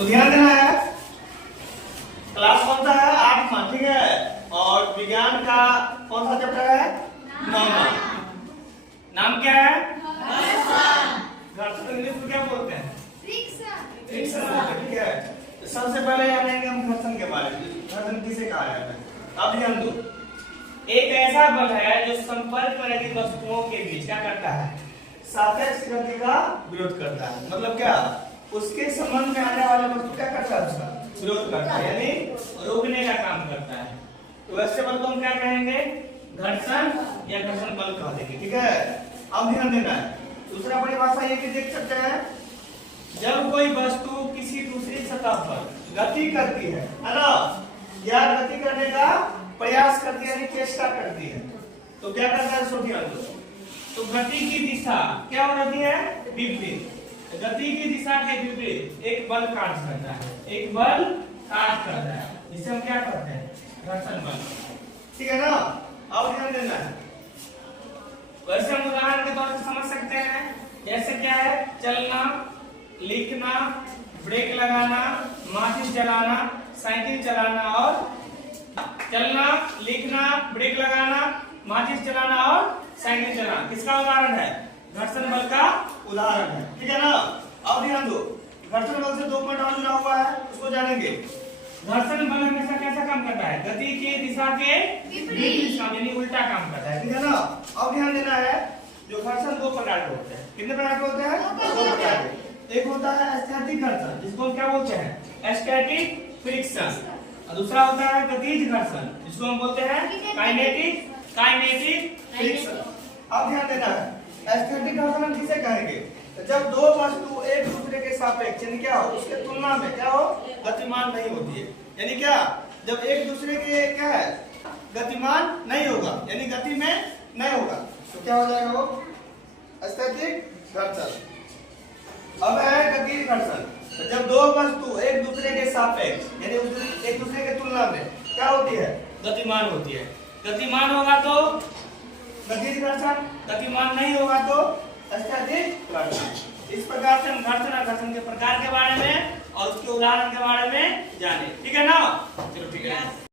तो ध्यान देना है। क्लास कौन सा है? 8वां, ठीक है। और विज्ञान का कौन सा चैप्टर है? 9वां। नाम क्या है? घर्षण इंग्लिश में क्या बोलते हैं? फ्रिक्शन बोलते हैं, ठीक है। तो सबसे पहले जानेंगे हम घर्षण के बारे में। घर्षण किसे कहा जाता है? अब ध्यान दो। एक ऐसा बल है जो संपर्क में रखी वस्तुओं के बीच क्या करता है? सापेक्ष गति का विरोध करता है। मतलब क्या? उसके संबंध में आने वाला वस्तु क्या करता है? उसका विरोध करता है, यानी रोकने का काम करता है। तो वैसे बल को हम क्या कहेंगे? घर्षण या घर्षण बल कह देंगे, ठीक है। अब ध्यान देना है। दूसरा परिभाषा ये भी देख सकते हैं, जब कोई वस्तु किसी दूसरी सतह पर गति करती है ना, या गति करने का प्रयास करती है, यानी चेष्टा करती है, तो क्या करता है? सोचिए तो गति की दिशा क्या हो जाती है? विपरीत। गति की दिशा के विपरीत एक बल कार्य करता है, एक बल कार्य करता है, जिसे हम क्या कहते हैं? घर्षण बल, ठीक है ना। अब ध्यान देना है। वैसे हम उदाहरण के तौर पर समझ सकते हैं, जैसे क्या है? चलना, लिखना, ब्रेक लगाना, माचिस जलाना, साइकिल चलाना और चलना, लिखना, ब्रेक लगाना, माचिस चलाना और साइकिल चलाना किसका उदाहरण है? घर्षण बल का उदाहरण है, ठीक है ना। अब ध्यान दो, घर्षण बल से 2 पॉइंट और जुड़ा हुआ है, उसको जानेंगे। घर्षण बल हमेशा कैसा काम करता है? गति की दिशा के विपरीत दिशा, यानी उल्टा काम करता है, ठीक है ना। अब ध्यान देना है, जो घर्षण 2 प्रकार के होते हैं। कितने प्रकार के होते हैं? 2 प्रकार के। एक होता है स्थैतिक घर्षण, जिसको हम क्या बोलते हैं? Static friction. और दूसरा होता है गतिज घर्षण, जिसको हम बोलते हैं काइनेटिक फ्रिक्शन। अब ध्यान देना है, स्थैतिक घर्षण हम किसे कहेंगे? जब दो वस्तु एक दूसरे के सापेक्ष, यानी क्या हो? उसके तुलना में क्या हो? गतिमान नहीं होती है। यानी क्या? जब एक दूसरे के क्या है? गतिमान नहीं होगा, यानी गति में नहीं होगा, तो क्या हो जाएगा? वो स्थैतिक घर्षण। अब है गतिज घर्षण। तो जब दो वस्तु एक दूसरे के सापेक्ष, यानी एक दूसरे के तुलना में क्या होती है? गतिमान होती है। गतिमान होगा तो गतिज घर्षण, गतिमान नहीं होगा तो स्थैतिक घर्षण। इस प्रकार से हम घर्षण और घर्षण के प्रकार के बारे में और उसके उदाहरण के बारे में जाने, ठीक है ना। चलो ठीक है।